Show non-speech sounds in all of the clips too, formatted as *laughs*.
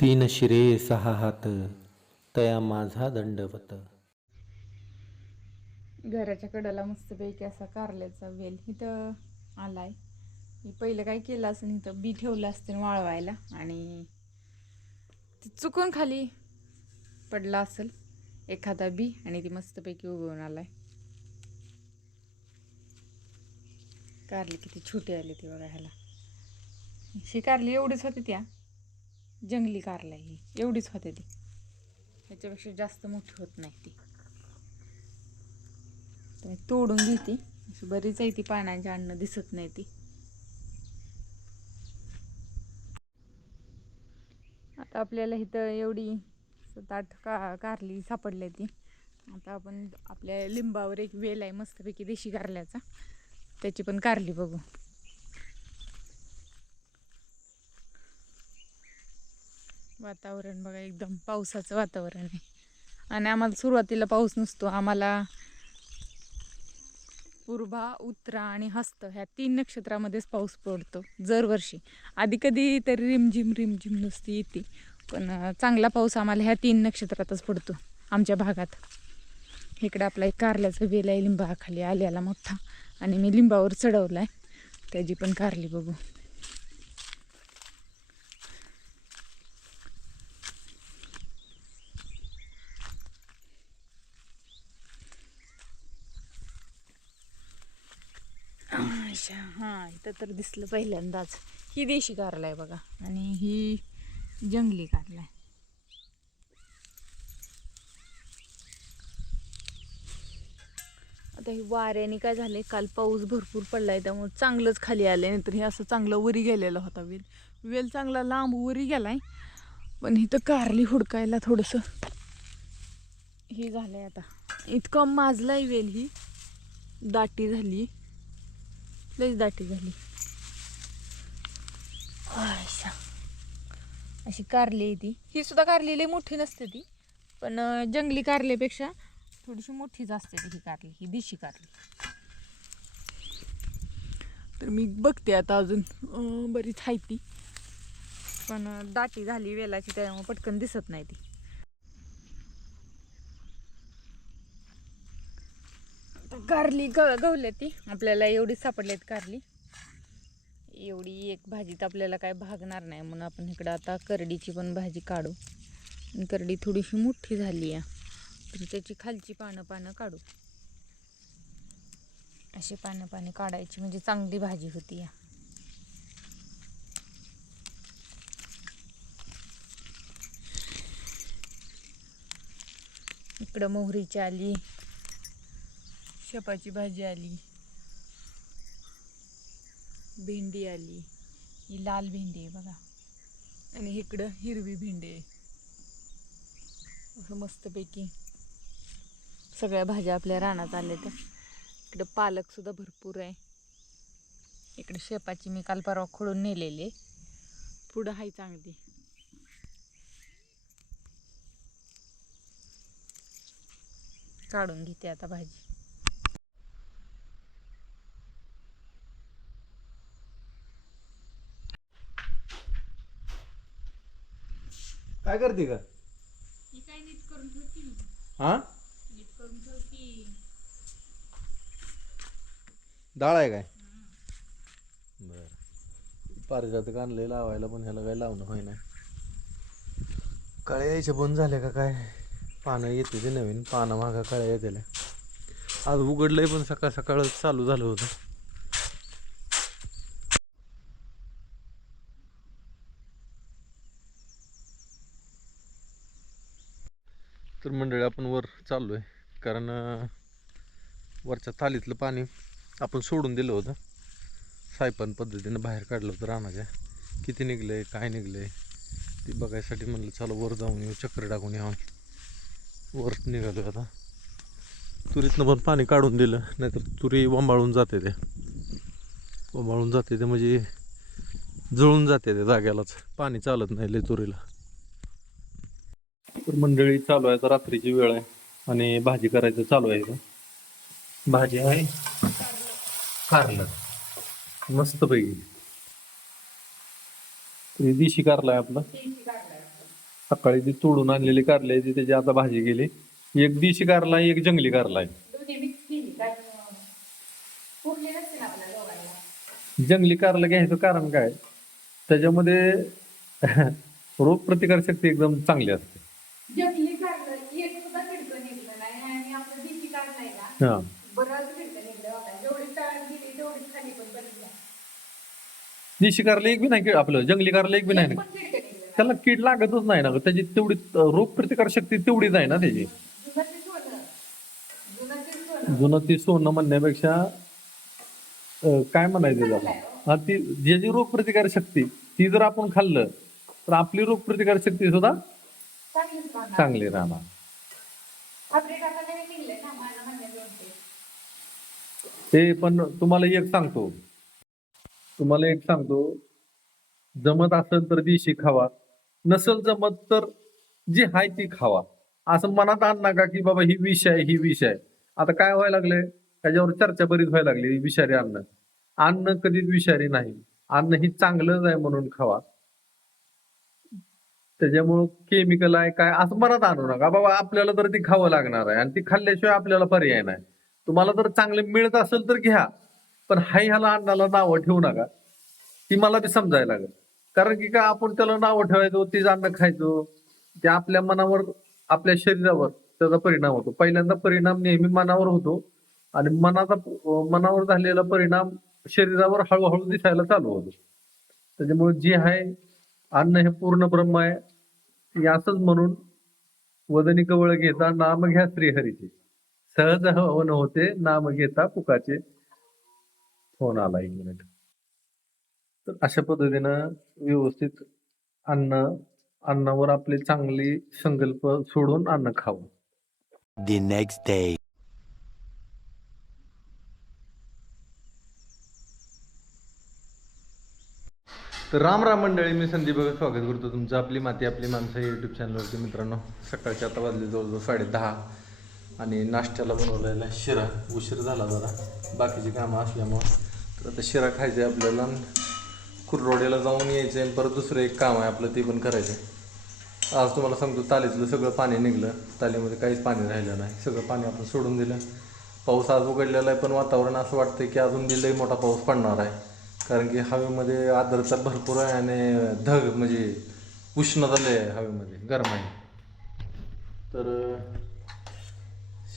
तीन शिरे सहा हात तया माझा दंडवत. घराच्या कडाला मस्तपैकी असा कारल्याचा वेल इथं आलाय. मी पहिलं काय केलं असं इथं बी ठेवलं असतं वाळवायला आणि चुकून खाली पडला असेल एखादा बी आणि ती मस्तपैकी उगवून आलाय. कारली किती छोटी आली ती बघा ह्याला. कारली एवढीच होती त्या. जंगली कारला ही. एवढीच होते ती. याच्यापेक्षा जास्त मोठी होत नाही ती. तर मी तोडून घेते. अशी बरीच आहे ती पाण्याच्या अन्न दिसत नाही ती. आता आपल्याला इथं एवढी सात आठ का कारली सापडली ती. आता आपण आपल्या लिंबावर एक वेल आहे मस्तपैकी देशी कारल्याचा. त्याची पण कारली बघू. वातावरण बघा एकदम पावसाचं वातावरण आहे. आणि आम्हाला सुरुवातीला पाऊस नसतो आम्हाला पूर्भा उत्तरा आणि हस्त ह्या तीन नक्षत्रामध्येच पाऊस पडतो दरवर्षी. आधी कधी तरी रिमझिम रिमझिम नुसती येते पण चांगला पाऊस आम्हाला ह्या तीन नक्षत्रातच पडतो आमच्या भागात. इकडे आपला एक कारल्याचा वेल आहे लिंबाखाली आल्याला मोठा आणि मी लिंबावर चढवला आहे त्याची पण कारली बघू अच्छा हां इथं तर दिसलं पहिल्यांदाच. ही देशी कारला आहे बघा. आणि ही जंगली कारला आहे. आता ही वाऱ्याने काय झाले काल पाऊस भरपूर पडलाय त्यामुळे चांगलंच खाली आलंय. नाहीतर हे असं चांगलं वरी गेलेलं होता वेल. वेल चांगला लांब वरी गेलाय पण इथं कारली हुडकायला थोडंसं. हे झालंय आता. इतकं माजलाय वेल ही. दाटी झाली. लईच दाटी झाली. अच्छा. अशी कारली आहे ती. ही सुद्धा कारली लई मोठी नसते ती पण जंगली कारलेपेक्षा थोडीशी मोठीच असते ती ही कारली ही देशी कारली. तर मी बघते आता अजून बरीच आहे ती. पण दाटी झाली वेलाची त्यामुळे पटकन दिसत नाही ती. कारली ग गवल्या ती. आपल्याला एवढीच सापडली आहेत कारली. एवढी एक भाजी तर आपल्याला काय भागणार नाही. म्हणून आपण इकडं आता करडीची पण भाजी काढू. आणि करडी थोडीशी मोठी झाली आहे. तर त्याची खालची पानं पानं काढू. अशी पानं पानं काढायची. म्हणजे चांगली भाजी होती या. इकडं मोहरीची आली. शेपाची भाजी आली. भेंडी आली. ही लाल भेंडी आहे बघा. आणि इकडं हिरवी भेंडी आहे. असं मस्तपैकी सगळ्या भाज्या आपल्या रानात आल्या त्या इकडं पालक सुद्धा भरपूर आहे. इकडे शेपाची मी काल परवा खोडून नेलेले पुढं हाय चांगली. काढून घेते आता भाजी. काय करते का? ही काय नीट करून ठेवती? हा? नीट करून ठेवती. डाळ आहे काय? बर. पारिजातक आणलंय लावायला पण ह्याला काय लावणं होय ना कळ्या यायच्या बंद झाल्या का काय? पानं येते ते नवीन पानं मागा कळ्या येतेल्या. आज उघडलंय पण सकाळ सकाळच चालू झालं होतं. तर मंडळी आपण वर चाललो आहे कारण वरच्या थालीतलं पाणी आपण सोडून दिलं होतं. सायपन पद्धतीनं बाहेर काढलं होतं रानाच्या. किती निघलं आहे काय निघलं आहे ते बघायसाठी म्हणलं चला वर जाऊन येऊ चक्र टाकून यावं. वर निघालो आता. तुरीतनं पण पाणी काढून दिलं नाहीतर तुरी वंबाळून जाते ते. वंबाळून जाते ते म्हणजे जळून जाते त्या जाग्यालाच. पाणी चालत नाही लय तुरीला. तर मंडळी चालू आहे आता रात्रीची वेळ आहे आणि भाजी करायचं चालू आहे. भाजी आहे कारलं. मस्त पैकी. देशी कारला आहे आपला. सकाळी जी तोडून आणलेली कारली आहे ती त्याची आता भाजी गेली एक देशी कारला आहे एक जंगली कारला आहे. जंगली कारलं घ्यायचं कारण काय? त्याच्यामध्ये *laughs* रोग प्रतिकार शक्ती एकदम चांगली असते जंगली काढलं एक सुद्धा खिडकं निघलं नाही आणि आपलं देशी काढ नाही ना हा. बरंच खिडकं निघलं होता जेवढी टाळ गेली तेवढीच खाली पण बदलल्या देशी कारलं एक बी नाही आपलं जंगली कारलं एक बी नाही. पण. त्याला कीड लागतच नाही ना. त्याची तेवढी रोग प्रतिकार शक्ती तेवढीच आहे ना त्याची. जुनं ते सोनं. जुनं ते सोनं. जुनं ती सोनं म्हणण्यापेक्षा अं, काय म्हणायचं त्याला? हा. ती ज्याची रोग प्रतिकार शक्ती ती जर आपण खाल्लं तर आपली रोग प्रतिकार शक्ती सुद्धा चांगलीच मागणार चांगली राहणार. आफ्रिकाचा ना ते पण तुम्हाला एक सांगतो. तुम्हाला एक सांगतो. जमत असेल तर देशी खावा नसेल जमत तर जी हाय ती खावा. असं मनात आण नका की बाबा ही विष आहे ही विष आहे. आता काय व्हायला लागले त्याच्यावर चर्चा बरीच व्हायला लागली विषारी अन्न. अन्न कधीच विषारी नाही. अन्न ही चांगलंच आहे म्हणून खावा. त्याच्यामुळं केमिकल आहे काय असं मनात आणू नका. बाबा आपल्याला तर ती खावं लागणार आहे आणि ती खाल्ल्याशिवाय आपल्याला पर्याय नाही. तुम्हाला जर चांगलं मिळत असेल तर घ्या. पण हाय ह्याला अन्नाला नावं ठेवू नका. ती मला बी समजायला लागेल. कारण की काय आपण त्याला नावं ठेवायचो तीच अन्न खायचो. ते आपल्या मनावर आपल्या शरीरावर त्याचा परिणाम होतो. पहिल्यांदा परिणाम नेहमी मनावर होतो. आणि मनाचा मनावर झालेला परिणाम शरीरावर हळूहळू दिसायला चालू होतो. त्याच्यामुळे जे आहे अन्न हे पूर्ण ब्रह्म आहे. हे असंच म्हणून वदनी कवळ घेता नाम घ्या श्रीहरीचे. सहज हवन होते नाम घेता पुकाचे फोन आला एक मिनिट तर अशा पद्धतीनं व्यवस्थित अन्न अन्नावर आपले चांगली संकल्प सोडून अन्न खावं. The next day. तर राम राम मंडळी मी संदीप भगत स्वागत करतो तुमचं आपली माती आपली माणसं युट्यूब चॅनलवरती मित्रांनो सकाळचे आता वाजले जवळजवळ साडे दहा आणि नाश्त्याला बनवलेला आहे शिरा. उशीर झाला जरा. बाकीची कामं असल्यामुळं. तर आता शिरा खायचं आहे आपल्याला कुररोड्याला जाऊन यायचं आहे परत दुसरं एक काम आहे आपलं ते पण करायचं आहे आज तुम्हाला सांगतो तालीतलं सगळं पाणी निघलं. तालीमध्ये काहीच पाणी राहिलं नाही. सगळं पाणी आपण सोडून दिलं. पाऊस आज उघडलेला आहे पण वातावरण असं वाटतं की अजून बी लई मोठा पाऊस पडणार आहे. कारण की हवेमध्ये आर्द्रता भरपूर आहे आणि ढग म्हणजे उष्णता लय आहे हवेमध्ये गरम आहे. तर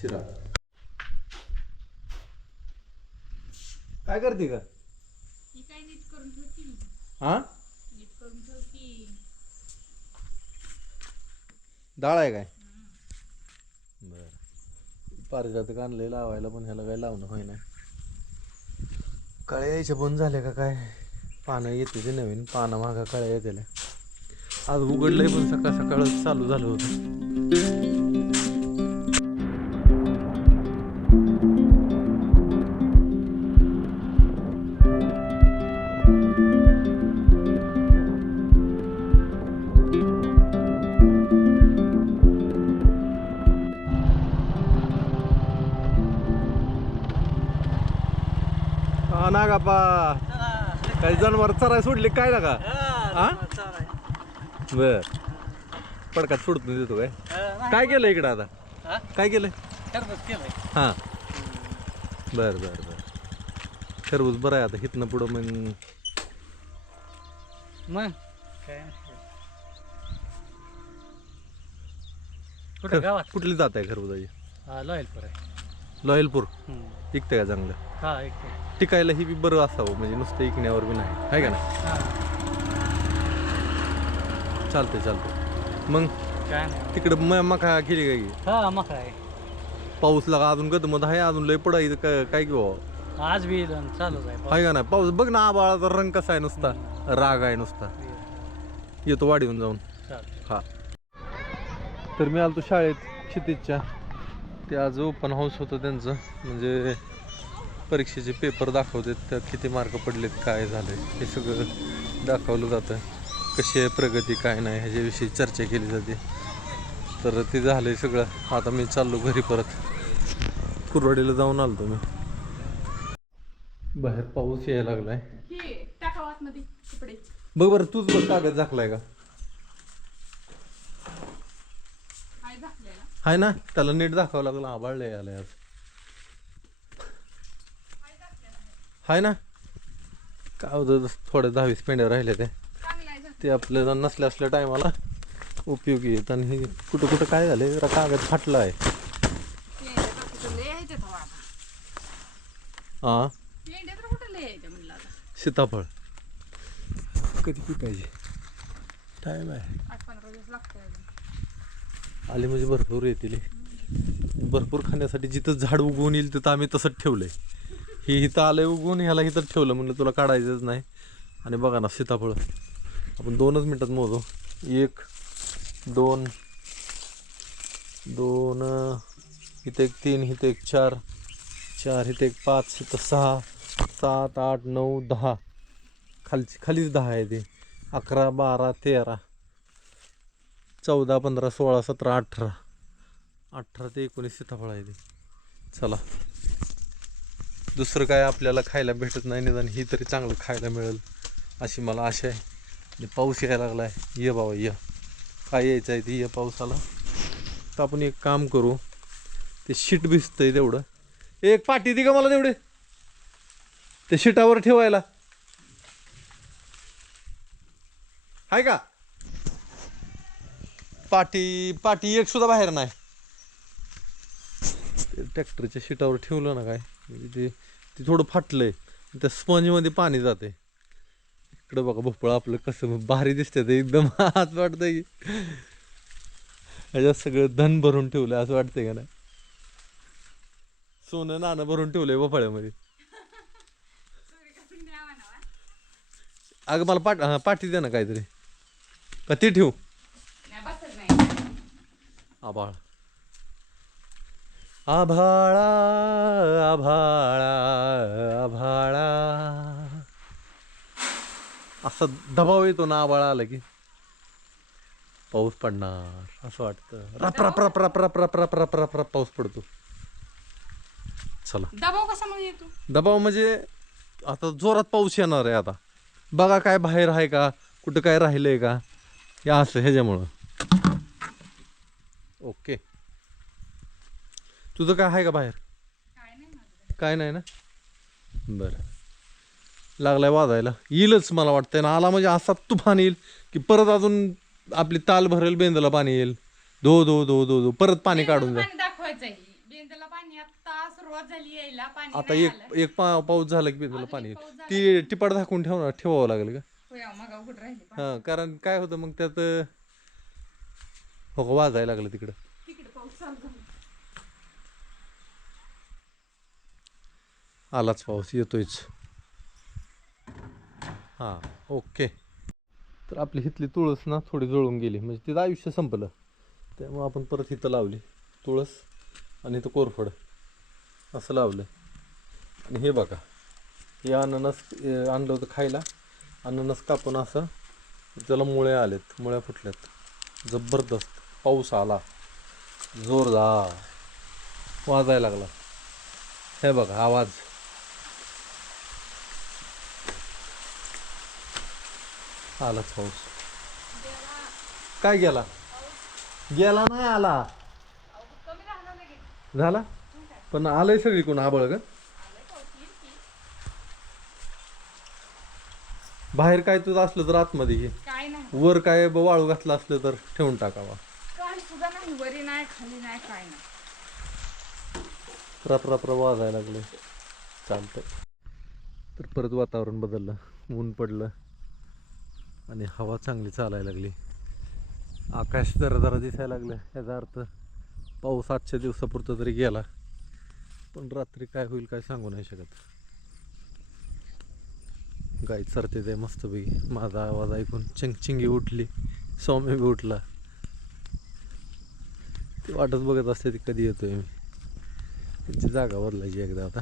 शिरा. काय करते का ही काय नीट करून ठेवती हा? नीट करून ठेवती. डाळ आहे काय? बर. पारिजातक आणलंय लावायला पण ह्याला काय लावणं होय नाही कळ्या बंद झाल्या का काय? पानं येते ते नवीन पानं मागा कळ्या येते आज उघडलंय पण सकाळ सकाळच चालू झालं होतं. नागापा काही जनावर चराय सोडले काय ना का हा? बर. पडकात सोडत देतो काय? काय केलं इकडं आता? काय केलंय. हा. बर बर बर. खरबूज बरं आहे आता हिथनं पुढं मग. मग? काय कुठं गावात? कुठली जात आहे खरबुजाची? हा लॉयलपूर आहे. लॉयलपूर. इकते का चांगलं? हा एक टिकायला ही बी बरं असावं म्हणजे नुसतं इकण्यावर बी नाही. आहे का नाही? हा. चालतंय चालतंय. मग काय नाही. तिकडं म मका केली काय? की? हा मग काय पाऊस लागा अजून गदमत आहे अजून लय पडायचं काय काय घेऊ आज बी चालूच आहे आहे का नाही? पाऊस बघ ना आबाळाचा रंग कसा आहे नुसता. राग आहे नुसता. येतो वाढीहून जाऊन. हा. तर मी आलतो शाळेत क्षितिजच्या. ते आज ओपन हाऊस होतं त्यांचं. म्हणजे परीक्षेचे पेपर दाखवतात त्यात किती मार्क पडलेत काय झाले हे सगळं दाखवलं जातं. कशी आहे प्रगती काय नाही ह्याच्याविषयी चर्चा केली जाते. तर ते झालंय सगळं. आता मी चाललो घरी परत. कुरवाडीला जाऊन आलतो मी. बाहेर पाऊस यायला लागलाय. बघ बरं तूच बघ कागद झाकलाय का? आहे ना त्याला नीट दाखवावं लागलं आबाळले आलंय आज. आहे ना? काय होतं थोड्या दहावीस पेंड्या राहिले ते. ते आपल्याला नसल्या असल्या टायमाला उपयोगी येत आणि हे कुठं कुठं काय झालं जरा कागद फाटला आहे. हा सीताफळ. कधी पिकायचे? टाईम आहे. आले म्हणजे भरपूर येतील. भरपूर खाण्यासाठी जिथं झाड उगवून येईल तिथं आम्ही तसंच ठेवलंय. हे इथं आलंय उगवून ह्याला इथं ठेवलं म्हणलं तुला काढायचंच नाही. आणि बघा ना सीताफळ. आपण दोनच मिनटात मोजू. एक दोन दोन अं, इथं एक तीन इथं एक चार चार इथं एक पाच इथं सहा सात आठ नऊ दहा. खालची खालीच दहा आहे ते. अकरा बारा तेरा. चौदा पंधरा सोळा सतरा अठरा. अठरा ते एकोणीस सीताफळ आहे ते. चला. दुसरं काय आपल्याला खायला भेटत नाही निदान ही तरी चांगलं खायला मिळेल अशी मला आशा आहे. आणि पाऊस यायला लागला आहे ये बाबा ये. काय यायचं आहे ते ये पावसाला. तर आपण एक काम करू. ते शीट भिजतंय तेवढं. एक पाटी दे का मला तेवढे. ते शिटावर ठेवायला. आहे का? पाटी पाटी एक सुद्धा बाहेर नाही. ते ट्रॅक्टरच्या शिटावर ठेवलं ना काय म्हणजे ते ते थोडं फाटलंय. त्या स्पंजमध्ये पाणी जाते इकडं बघा भोपळा आपलं कसं भारी दिसतंय ते एकदम. *laughs* असं वाटतंय की ह्याच्यात सगळं धन भरून ठेवलं असं वाटतंय का नाही? सोनं नाणं भरून ठेवलंय भोपाळ्यामध्ये. अगं मला पाट पाठी दे ना काहीतरी. का ती ठेवू? आभाळ आभाळा आभाळा आभाळा असा दबाव येतो ना आभाळा आला की पाऊस पडणार असं वाटतं रप रप रप रप रप रप रप रप रप रप पाऊस पडतो चला दबाव कसा मग येतो दबाव म्हणजे आता जोरात पाऊस येणार आहे आता बघा काय बाहेर आहे का कुठं काय राहिलंय का हे असं ह्याच्यामुळं ओके. तुझं काय आहे का बाहेर? काय नाही ना? बरं. लागलाय वाजायला. येईलच मला वाटतंय ना. आला म्हणजे असा तुफान येईल की परत अजून आपली ताल भरेल बेंदला पाणी येईल. धो धो धो धो धो. परत पाणी काढून जा. आता एक. एक पा पाऊस झाला की बेंदला पाणी येईल. ती टिपाड झाकून ठेवणार ठेवावं लागेल का. हा कारण काय होतं मग त्यात हो का वाजायला लागलं तिकडं. आलाच पाऊस येतोयच. हां ओके. तर आपली हिथली तुळस ना थोडी जळून गेली. म्हणजे तिचं आयुष्य संपलं. त्यामुळं आपण परत इथं लावली. तुळस आणि इथं कोरफड. असं लावलं. आणि हे बघा. हे अननस आणलं होतं खायला. अननस कापून असं त्याला मुळे आलेत. मुळ्या फुटल्यात. जबरदस्त. पाऊस आला. जोरदार वाजायला लागला. हे बघा आवाज. आलाच पाऊस. काय गेला? गेला नाही आला. झाला? पण आलंय सगळी कोण? आबळ का बाहेर काय तुझं असलं तर आतमध्ये घे. वर काय ब- वाळू घातलं असलं तर ठेवून टाकावा. वरी नाही खाली नाही काय नाही. राप राप राप वाजायला लागले. चालतंय. तर परत वातावरण बदललं. ऊन पडलं. आणि हवा चांगली चालायला लागली. आकाश जरा जरा दिसायला लागलं. याचा अर्थ पाऊस आजच्या दिवसापुरतं तरी गेला. पण रात्री काय होईल काय सांगू नाही शकत. गाय चरते ते मस्तपैकी. माझा आवाज ऐकून चिंगचिंगी उठली. सौम्य बी उठला. वाटच बघत असते कधी येतोय. मी त्यांची जागा बदलायची एकदा आता.